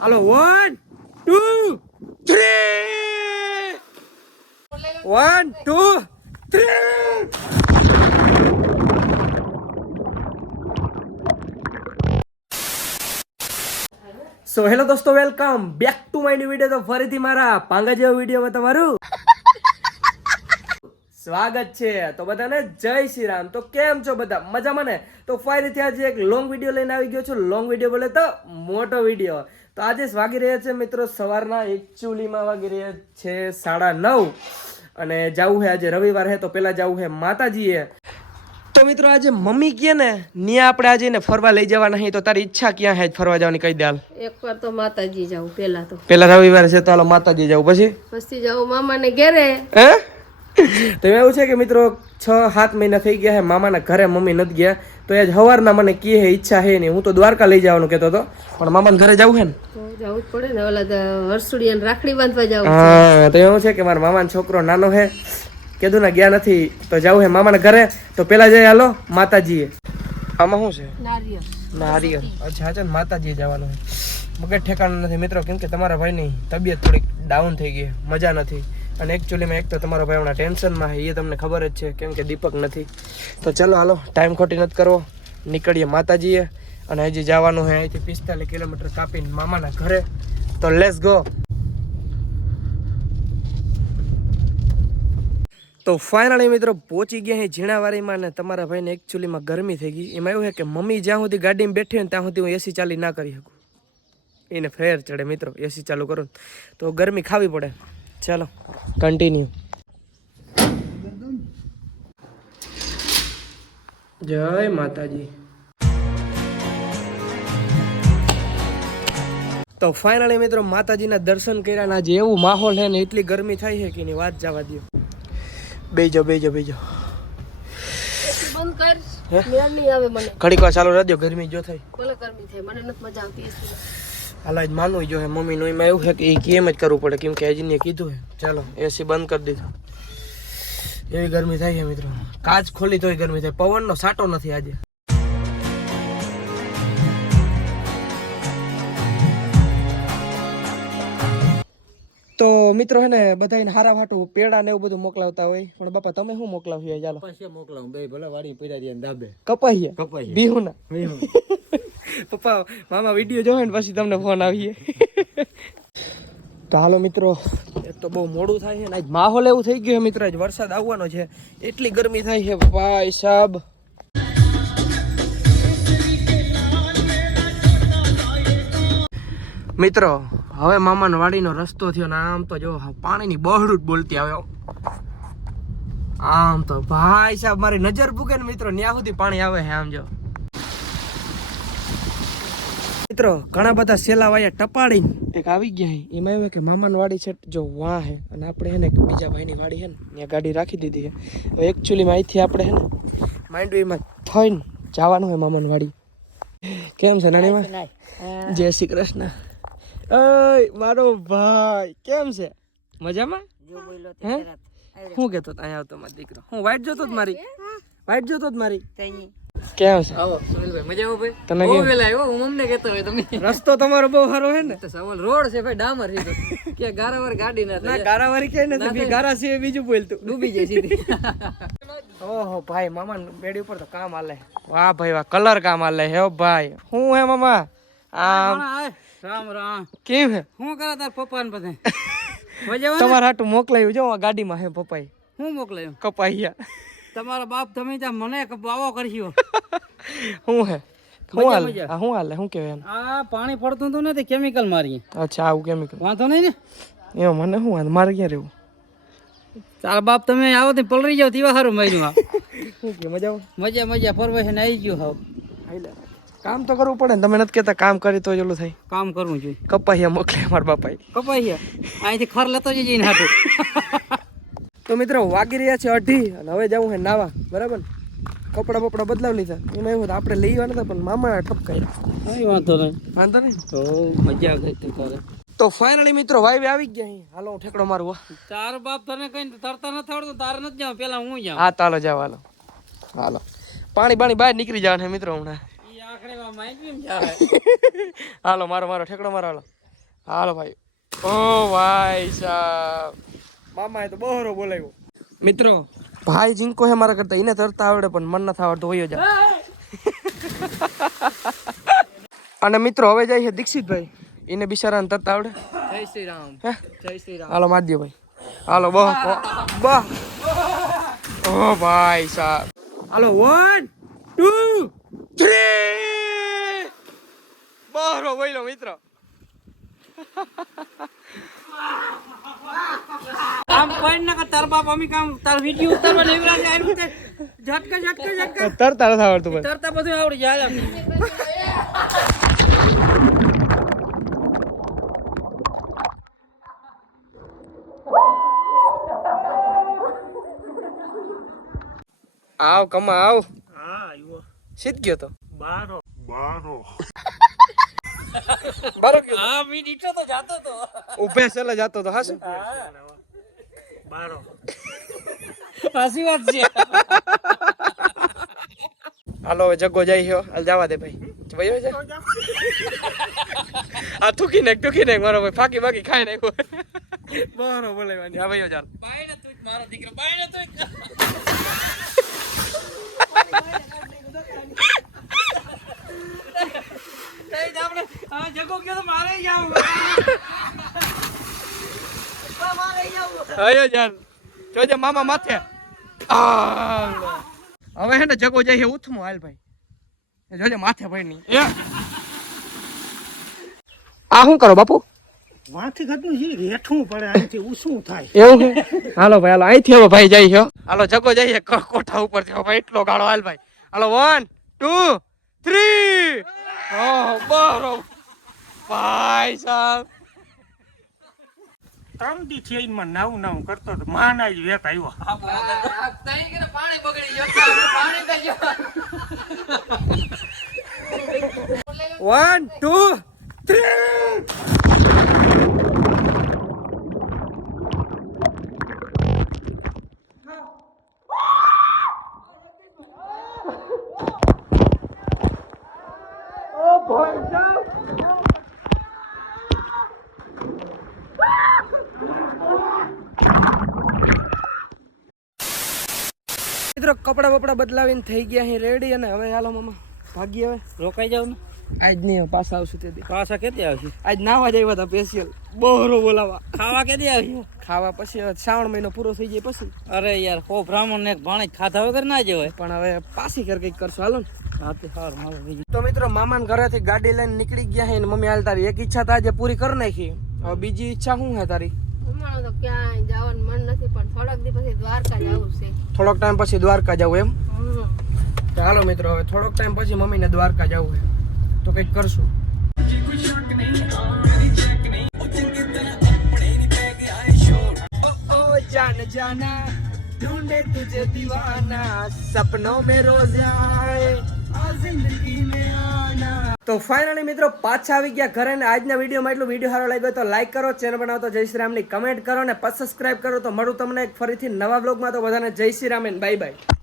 હાલો 1 2 3 1 2 3 so hello દોસ્તો, welcome back to my new video. તો ફરીથી મારા પાંગા જેવા વિડીયોમાં તમારું સ્વાગત છે. તો બધાને જય શ્રી રામ. તો કેમ છો બધા? મજામાં ને? તો ફરીથી આજે એક લોંગ વિડીયો લઈને આવી ગયો છું. લોંગ વિડીયો બોલે તો મોટો વિડીયો. તો આજે વાગી રહ્યા છે મિત્રો સવારના એકચ્યુઅલીમાં વાગી રહ્યા છે 9:30 અને જવું છે આજે રવિવાર છે તો પેલા જવું છે માતાજીએ. તો મિત્રો આજે મમ્મી કહે ને ન્યા આપણે આજે એને ફરવા લઈ જવા નહીં, તો તારી ઈચ્છા ક્યાં છે ફરવા જવાની? કહી દે હાલ. એકવાર તો માતાજી જાઉં પેલા રવિવાર છે તો હાલો માતાજી જાવ, પછી જાઉં મામાને ઘરે. હે તો એવું છે કે મિત્રો 6-7 મહિના થઈ ગયા છે મામાના ઘરે મમ્મી નથી ગયા. તો એ સવારના મને કહે છે ઈચ્છા છે નહીં, હું તો દ્વારકા લઈ જવાનું કહેતો હતો પણ મામાના ઘરે જવું છે ને તો જવું જ પડે ને. ઓલા હરસુડિયાને રાખડી બાંધવા જવું. હા તો એવું છે કે મારા મામાનો છોકરો નાનો છે, કીધું ને ગયા નથી તો જવું છે મામાના ઘરે. તો પેલા જઈએ હાલો માતાજીએ. આમાં શું છે? નારિયેળ. અચ્છા છે ને માતાજીએ જવાનું છે. મગજ ઠેકાણું નથી મિત્રો, કેમ કે તમારા ભાઈની તબિયત થોડીક ડાઉન થઈ ગઈ, મજા નથી. અને એકચ્યુઅલીમાં એક તો તમારો ભાઈ હમણાં ટેન્શનમાં છે, એ તમને ખબર જ છે કેમ કે દીપક નથી. તો ચલો હાલો, ટાઈમ ખોટી નથી કરવો, નીકળીએ માતાજીએ. અને હજી જવાનું છે અહીંથી 45 કિલોમીટર કાપીને મામાના ઘરે. તો લેટ્સ ગો. તો ફાઇનલી મિત્રો પહોંચી ગયા છે ઝીણાવારીમાં. ને તમારા ભાઈને એકચ્યુઅલીમાં ગરમી થઈ ગઈ. એમાં એવું છે કે મમ્મી જ્યાં સુધી ગાડીમાં બેઠી હોય ત્યાં સુધી હું એસી ચાલી ના કરી શકું, એને ફેર ચડે મિત્રો એસી ચાલુ કરું તો ગરમી ખાવી પડે. ચાલો કન્ટિન્યુ. જય માતાજી. તો ફાઇનલી મિત્રો માતાજીના દર્શન કર્યા. આજે એવું માહોલ છે ને એટલી ગરમી થાય છે કે એની વાત જવા દો. બેજો બેજો બેજો. બંધ કર, મેળ નહીં આવે મને. ઘડીક વાર ચાલુ રાખજો, ગરમી જો થાય. ભલે ગરમી થાય, મને નથી મજા આવતી એસી. હાલ જ માનવું જોઈએ મમ્મીનું. એમાં એવું છે કે એ કેમ જ કરવું પડે કેમ કે હજીને કીધું છે. ચાલો એસી બંધ કરી દીધું. એવી ગરમી થાય છે મિત્રો, કાચ ખોલી તોય ગરમી થાય. પવનનો સાટો નથી આજે. તો મિત્રો હે ને બધાને હારા વાટું પેડા ને એવું બધું મોકલાવતા હોય, પણ બાપા તમે શું મોકલાવ્યું? ચાલો કપાસિયા મોકલાવું બે ભલે વાડી પીડા દે દાબે. કપાહિયા બીહુના પપ્પા મામા વિડીયો જોવે ને પછી તમને ફોન આવીએ. તો હાલો મિત્રો, એક તો બહુ મોડું થાય છે ને આજ માહોલ એવું થઈ ગયો છે મિત્રો, આજ વરસાદ આવવાનો છે એટલી ગરમી થાય છે ભાઈ સાહેબ. મિત્રો હવે મામાના વાડીનો રસ્તો થયો ને આમ તો જો પાણીની બહડું જ બોલતી આવે. આમ તો ભાઈ સાહેબ મારી નજર ભૂકે ને મિત્રો ન્યા સુધી પાણી આવે છે. આમ જો મિત્રો ઘણા બધા સેલા વાયા ટપાડીને એક આવી ગયા છે. એમાં એવું કે મામાની વાડી છે જો વાં હે અને આપણે હે ને બીજા ભાઈની વાડી છે ને ત્યાં ગાડી રાખી દીધી છે. હવે એકચ્યુઅલીમાં અહીંથી આપણે હે ને માંડવીમાં થઈને જવાનું હોય મામાની વાડી. કેમ છે નાનીમાં? જય શ્રી કૃષ્ણ. ઓય મારો ભાઈ કેમ છે? મજામાં? હે શું કેતો અહીંયા આવતો મારો દીકરો? હું વાઈટ જોતો જ મારી વાઈટ જોતો જ મારી. કેમ છે? આવો સુનિલભાઈ, મજા આવો ભાઈ. તને બહુ વેલા આવ્યો, હું અમને કહેતો હોય તમે. રસ્તો તમારો બહુ સારો છે ને? તો સવાલ રોડ છે ભાઈ, ડામર છે તો કે ગારાવાર ગાડી ના ના થાય. ગારાવારી કે નથી, ગારા સિવાય બીજું બોલતું ડૂબી જાય સીધી. ઓહો ભાઈ મામા બેડી ઉપર તો કામ હાલે. વાહ ભાઈ વાહ, કલર કામ હાલે હે ભાઈ. શું હે મામા? આમ રામ રામ. કેમ હે? શું કરે તાર પપ્પા ને બધે? મજા તમારા હાટું મોકલાયું જો આ ગાડીમાં હે પપ્પાઈ. હું મોકલાયું? કપાહિયા. તમારા બાપ તમે ત્યાં મને બાવો કરશો. શું હે? શું હાલે? આ શું હાલે? શું કહેવાય? આ પાણી પડતું તો નથી, કેમિકલ મારી. અચ્છા આવું કેમિકલ. વાંધો નહીં ને? એમાં મને શું વાંધો? મારે ક્યાં રહેવું? તારા બાપ તમે આવો તો પલરી જાવ તેવા સારું માર્યું. શું કે મજા આવે? મજા મજા પરવેશન આવી ગયું. હાવ કામ તો કરવું પડે ને, તમે નથી કહેતા કામ કરી તો ઓલું થાય. કામ કરવું જોઈએ. કપાહિયા મોકલે મારા બાપાએ. કપાઈ અહીંથી ખર લેતો જજે ને હાટું. તો મિત્રો વાગી રહ્યા છે 2:30 અને હવે જવું છે નાવા. બરાબર, કપડા બપડા બદલાવી લીધા. એમાં એવું આપણે લઈ આવ્યા નતા પણ મામા ઠપકાયા. કઈ વાંધો નહીં, વાંધો નહીં. તો મજા આવતી કરે. તો ફાઇનલી મિત્રો વાઈવે આવી ગયા અહીં. હાલો હું ઠેકડો મારું. તાર બાપ તને કઈ તરતા નથી આવડતું, તારે નથી જાવ, પેલા હું જાઉં. હા ચાલો જાવ. હાલો હાલો, પાણી બાણી બહાર નીકળી જવાનું છે મિત્રો હમણાં. આખરે માં માઈ કેમ જાય? હાલો મારો ઠેકડો મારો. હાલો હાલો ભાઈ ઓ ભાઈ સાહેબ મામાએ તો બહોરો બોલાવ્યો મિત્રો ભાઈ જીંકો હે મારા કરતા એને તરતા આવડે પણ મન નથી આવડતું હોય જ અને મિત્રો હવે જાય છે દીક્ષિતભાઈ એને બિચારાને તરતા આવડે જય શ્રી રામ હે જય શ્રી રામ હાલો માધ્યો ભાઈ હાલો બહ ઓ ભાઈ સાહેબ હાલો 1 2 3 બહોરો બોલ્યો મિત્રો આમ કોઈ ના કે તાર બાપ અમી કામ તાર વિડિયો ઉતારવા લેવરા છે આનું કે ઝટકા તરતા નથી આવડતું ભાઈ તરતા બધું આવડી જાય આવ કમા આવ હા આવ્યો સીધ ગયો તો બારો બારો હા મી નીચો તો જાતો તો ઉભે સેલે જાતો તો હાસ બારો હાસી વાત છે હાલો હવે જગ્ગો જાય છે હાલ જવા દે ભાઈ ભાઈ છે આ ઠુકી નાખ મારો ભાઈ ફાકી બાકી ખાઈ નાખ્યો બરો બોલાવાની હા ભાઈ ચાલ બાયને તું મારો દીકરો બાયને તું તઈ આપણે આ જગો કે તો મારે જાવ આયો જાન જોજે મામા માથે હવે હે ને જગો જાય છે ઉથમો હાલ ભાઈ જોજે માથે ભાઈ ની આ શું કરો બાપુ વાંથી ગતું છે રેઠું પડે આથી ઉસું થાય એવું છે હાલો ભાઈ હાલો અહીંથી હવે ભાઈ જાય છે હાલો જગો જાય છે કોઠા ઉપર થી ભાઈ એટલો ગાળો હાલ ભાઈ હાલો 1 2 3 ઓહ બરો ભાઈ સાહેબ ત્રણ દી થી માં નાવું કરતો તો માના જ વેક આવ્યો તઈ કે પાણી બગડી ગયો પાણી ગયો 1 2 3 મિત્રો કપડા બપડા બદલાવીને થઈ ગયા અહીં રેડી અને હવે હાલો મામા ભાગી હવે રોકાઈ જાવ ને આજ નહીં પાછા આવશું તે પાછા કેતી આવશે આજ નાવા જ આવ્યા હતા સ્પેશિયલ બહોરો બોલાવા ખાવા કેતી આવશે ખાવા પછી હવે શ્રાવણ મહિનો પૂરો થઈ જાય પછી અરે યાર હો બ્રાહ્મણ ને ભાણે ખાધા વગર ના જવાય પણ હવે પાછી કર કઈક કરશું હાલો ને ખાતે હાર મારો બીજું તો મિત્રો મામાના ઘરેથી ગાડી લઈને નીકળી ગયા છે ને મમ્મી હાલ તારી એક ઈચ્છા તો આજે પૂરી કરી નાખી હવે બીજી ઈચ્છા શું છે તારી હમણાં તો ક્યાંય જવાનું મન નથી પણ થોડાક દી પછી દ્વારકા જવું છે થોડોક ટાઈમ પછી દ્વારકા જવું એમ હમ. તો હાલો મિત્રો હવે થોડોક ટાઈમ પછી મમ્મીને દ્વારકા જવું છે તો કંઈક કરશું जान जाना ढूंढे तुझे दीवाना सपनों में रोज आए आ जिंदगी में आना તો ફાઇનલી મિત્રો પાછા આવી ગયા ઘરે ને આજના વિડીયોમાં એટલો વિડીયો સારો લાગ્યો તો લાઈક કરો ચેનલ બનાવો તો જય શ્રી રામની કમેન્ટ કરો ને પછી સબસ્ક્રાઇબ કરો તો મળું તમને ફરીથી નવા વ્લોગમાં તો બધાને જય Shri Ram and bye bye